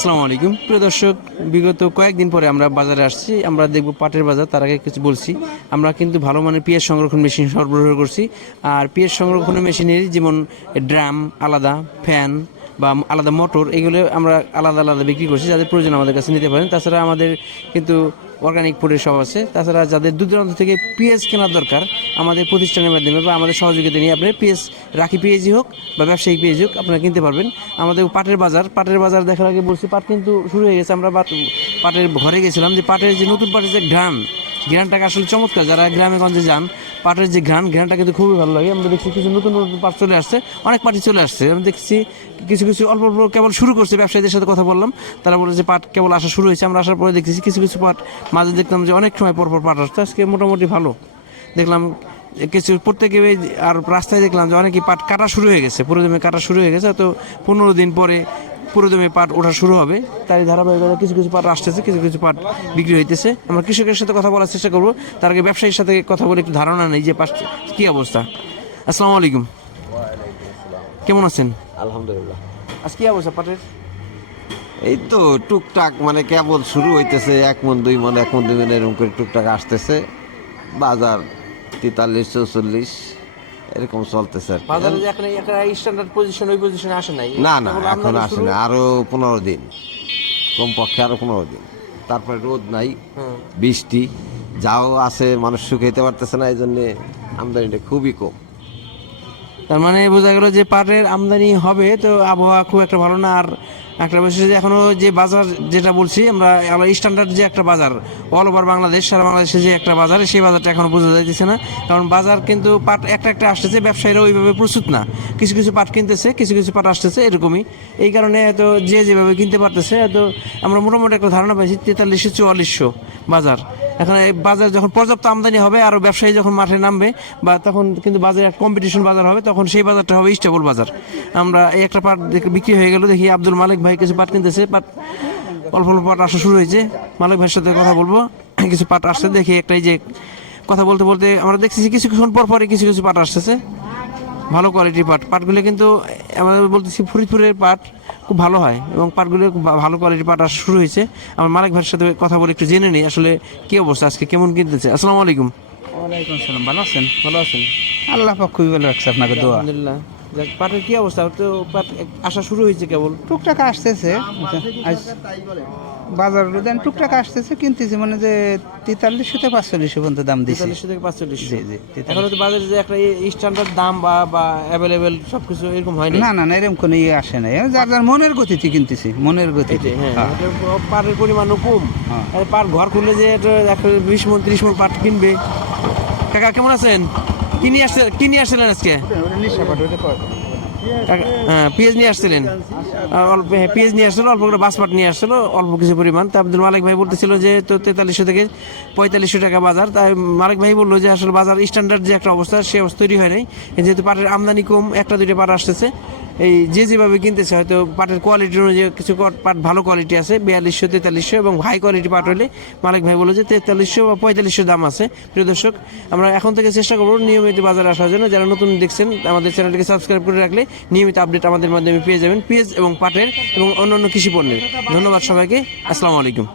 আসসালামু আলাইকুম প্রিয় দর্শক, বিগত কয়েকদিন পরে আমরা বাজারে আসছি। আমরা দেখব পাটের বাজার। তার আগে কিছু বলছি, আমরা কিন্তু ভালো মানের পেঁয়াজ সংরক্ষণ মেশিন সরবরাহ করছি। আর পেঁয়াজ সংরক্ষণের মেশিনের যেমন ড্রাম আলাদা, ফ্যান বা আলাদা মোটর, এগুলো আমরা আলাদা আলাদা বিক্রি করছি। যাদের প্রয়োজন আমাদের কাছে নিতে পারেন। তাছাড়া আমাদের কিন্তু অর্গানিক ফুডের সব আছে। তাছাড়া যাদের দূর দূরান্ত থেকে পেঁয়াজ কেনার দরকার, আমাদের প্রতিষ্ঠানের মাধ্যমে বা আমাদের সহযোগিতা নিয়ে আপনার পেঁয়াজ, রাখি পেঁয়াজই হোক বা ব্যবসায়িক পেঁয়াজ হোক, আপনারা কিনতে পারবেন। আমাদের পাটের বাজার দেখার আগে বলছি, পাট কিন্তু শুরু হয়ে গেছে। আমরা পাটের ঘরে গেছিলাম, যে পাটের যে নতুন পাটের যে ঘ্রাণটাকে আসলে চমৎকার। যারা গ্রামে গঞ্জে যান, পাটের যে ঘ্রাণটা কিন্তু খুবই ভালো লাগে। আমরা দেখছি কিছু নতুন নতুন পাট চলে আসছে, অনেক পাটি চলে আসছে। আমি দেখছি কিছু কিছু অল্প অল্প কেবল শুরু করছে। ব্যবসায়ীদের সাথে কথা বললাম, তারা বলে যে পাট কেবল আসা শুরু হয়েছে। আমরা আসার পরে দেখতেছি কিছু কিছু পাট মাঝে দেখলাম যে অনেক সময় পরপর পাট আসছে। আজকে মোটামুটি ভালো দেখলাম কিছু প্রত্যেকে। আর রাস্তায় দেখলাম যে অনেকেই পাট কাটা শুরু হয়ে গেছে, পুরোদমে কাটা শুরু হয়ে গেছে। তো 15 দিন পরে পুরোদমে পাট ওঠা শুরু হবে। তাই ধারাবাহিকভাবে কিছু কিছু পাট আসতেছে, কিছু কিছু পাট বিক্রি হইতেছে। আমরা কৃষকের সাথে কথা বলার চেষ্টা করবো। তার আগে ব্যবসায়ীর সাথে কথা বলে একটু ধারণা নেই যে পাট কী অবস্থা। আসসালামু আলাইকুম, কেমন আছেন? আলহামদুলিল্লাহ। আজ কি অবস্থা পাটের? এই তো টুকটাক, মানে কেবল শুরু হইতেছে। 1 মণ 2 মণ 1 মণ 2 মণ এরকম করে টুকটাক আসতেছে। বাজার 43 44 এরকম চলতেছে আর কি। বাজারে যে এখন একটা স্ট্যান্ডার্ড পজিশন, ওই পজিশনে আসে নাই। না না, কেবল এখন আমদানি আসে শুরু। না। আরো 15 দিন, কমপক্ষে আরো 15 দিন। তারপরে রোদ নাই, বৃষ্টি যাও আছে, মানুষ শুকাইতে পারতেছে না। এই জন্যে আমদানিটা খুবই কম। তার মানে বোঝা গেল যে পাটের আমদানি হবে, তো আবহাওয়া খুব একটা ভালো না। আর একটা বিষয় যে এখনো যে বাজার, যেটা বলছি আমরা স্ট্যান্ডার্ড যে একটা বাজার, অল ওভার বাংলাদেশ, সারা বাংলাদেশে যে একটা বাজার, সেই বাজারটা এখনো বোঝা যাইতেছে না। কারণ বাজার কিন্তু পাট একটা একটা আসতেছে, ব্যবসায়ীরা ওইভাবে প্রস্তুত না। কিছু কিছু পাট কিনতেছে, কিছু কিছু পাট আসতেছে, এরকমই। এই কারণে হয়তো যে যেভাবে কিনতে পারতেছে, হয়তো আমরা মোটামুটি একটা ধারণা পাইছি 4300 4400 বাজার। এখন এই বাজার যখন পর্যাপ্ত আমদানি হবে, আর ব্যবসায়ী যখন মাঠে নামবে, বা তখন কিন্তু বাজারে একটা কম্পিটিশন বাজার হবে, তখন সেই বাজারটা হবে স্টেবল বাজার। আমরা এই একটা পাট বিক্রি হয়ে গেল। দেখি আব্দুল মালিক ভাই কিছু পাট কিনতেছে। পাট অল্প অল্প পাট আসা শুরু হয়েছে। মালিক ভাইয়ের সাথে কথা বলবো। কিছু পাট আসছে, দেখি একটাই যে কথা বলতে বলতে আমরা দেখতেছি কিছুক্ষণ পর পরে কিছু কিছু পাট আসতেছে, ভালো কোয়ালিটির পাটগুলো কিন্তু আমাদের বলতেছি ফরিদপুরের পাট খুব ভালো হয়, এবং পাটগুলো খুব ভালো কোয়ালিটির পাট আসা শুরু হয়েছে। আমার মালিক ভাইয়ের সাথে কথা বলে একটু জেনে নিই আসলে কি অবস্থা, আজকে কেমন কিনতেছে। আসসালামু আলাইকুম। ওয়ালাইকুম আসসালাম। ভালো আছেন? ভালো আছেন? আল্লাহ পাক খুবই ভালো রাখছে, আপনাকে দোয়া। আলহামদুলিল্লাহ। যাক, পাটের কি অবস্থা? তো পাট আসা শুরু হয়েছে কেবল। টুকটাক আসতেছে আজ বাজার দেন, টুকটাক আসতেছে, কিনতেছি মানে যে 4300 থেকে 4500 পর্যন্ত দাম দিচ্ছে। 4300 থেকে 4500। জি জি। এখন তো বাজারে যে একটা স্ট্যান্ডার্ড দাম বা অ্যাভেলেবেল সবকিছু এরকম হয় না না না, এরকম কোনো ইয়ে আসে না। যার যার মনের গতিতে কিনতেছি, মনের গতিতে। হ্যাঁ, হ্যাঁ। পাটের পরিমাণও কম। হ্যাঁ। আর পাট ঘর খুললে যে একটা 20 মণ 30 মণ পাট কিনবে। কাকা কেমন আছেন? কি নিয়ে আসছিলেন আজকে? হ্যাঁ, পেঁয়াজ নিয়ে আসছিলেন। অল্প পেঁয়াজ নিয়ে আসছিল, অল্প করে বাসপাট নিয়ে আসছিল, অল্প কিছু পরিমাণ। তা আব্দুল মালিক ভাই বলতেছিল যে তো 4300 থেকে 4500 টাকা বাজার। তাই মালিক ভাই বললো যে আসলে বাজার স্ট্যান্ডার্ড যে একটা অবস্থা, সে অবস্থা তৈরি হয় নাই। যেহেতু পাটের আমদানি কম, একটা দুইটা পাট আসতেছে, এই যে যেভাবে কিনতেছে, হয়তো পাটের কোয়ালিটি অনুযায়ী কিছু পাট ভালো কোয়ালিটি আছে 4200 4300, এবং হাই কোয়ালিটি পাট হলে মালিক ভাই বললো যে 4300 বা 4500 দাম আছে। প্রিয় দর্শক, আমরা এখন থেকে চেষ্টা করবো নিয়মিত বাজারে আসার জন্য। যারা নতুন দেখছেন, আমাদের চ্যানেলটিকে সাবস্ক্রাইব করে রাখলে নিয়মিত আপডেট আমাদের মাধ্যমে পেয়ে যাবেন, পেঁয়াজ এবং পাটের এবং অন্যান্য কৃষি পণ্যের। ধন্যবাদ সবাইকে। আসসালামু আলাইকুম।